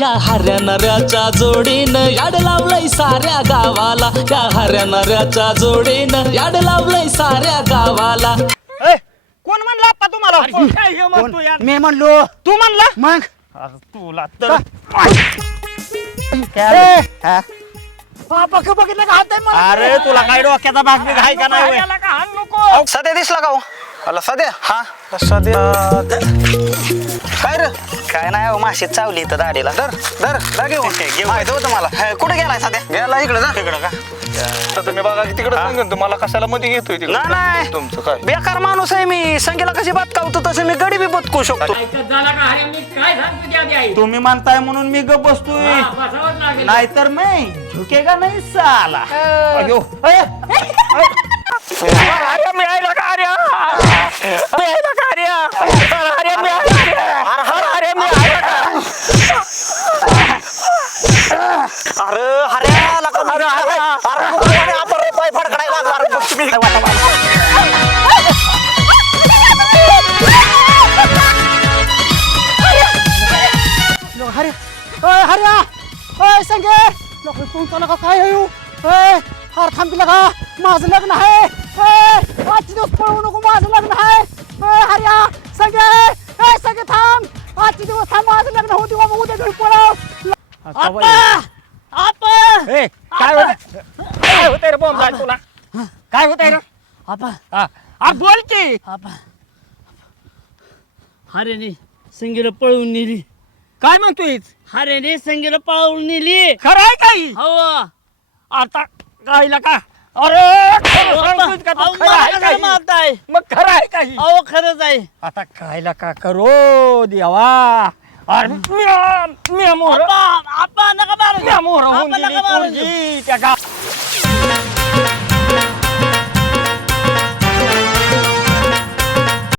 या हऱ्या नऱ्याच्या जोडीनं याड लावलंय साऱ्या गावाला, या हऱ्या नऱ्याच्या जोडीनं याड लावलंय साऱ्या गावाला. कोण म्हणला आप्पा तुम्हाला? काय हे म्हणतो यार? मी म्हणलो. तू म्हणला मग अरे तुला तर बघितलं का हात आहे मला? अरे तुला काय डोक्याचा भाग बी आहे का नाही होय? अहो, सध्या दिसला का हो? आला सध्या हा सध्या काय रे? काय नाही हो, माशी चावली इथं दाढीला. दर दर दर घेऊन माहिती होतं मला. कुठे गेलाय सध्या? गेला इकडे जा. तिकडं का? तर तुम्ही बघा की तिकडे सांगून तुम्हाला कशाला मध्ये घेतोय तिकडे. नाही तुमचं काय बेकार माणूस आहे मी. संगीला कशी बदकावतो तसं मी गडी बी बदकू शकतो. तुम्ही म्हणताय म्हणून मी गप बसतोय, नाहीतर मी झुकेगा नाही साला. अयो अरे मी आहे ना कार्य, मी आहे ना कार्य, अरे मी आहे, अरे मी आहे अरे हऱ्या लका अरे अरे पाय फडकडायला लागला. तुम्ही हऱ्या अय संगे लोक तुमचा लगा काय आहे अरे थांबी लगा माझं लग्न आहे. आजचे दिवस पळवू नको, माझं लग्न आहे. हऱ्या संगे संगे थांब, आजचे दिवस थांब, माझं लग्न होऊ दे बाबा, उद्या घरी पळव. काय होतंय रे बॉम्ब तुला? काय होतंय रे? बोल की. हरेने संगीला पळवून नेली. काय म्हणतोय? हरेने संगीला पळवून नेली. खरं आहे काही? हो आता गायला का? अरे खरं सांगतोय का तू? खरं आहे काही? मारताय. मग खरं आहे काही? अहो खरंच आहे. आता कायला का करो देवा? अरे मी मोहर आपा नका मारू. मी मोहर होऊन आपा गेली नका मारू. पोरगी त्या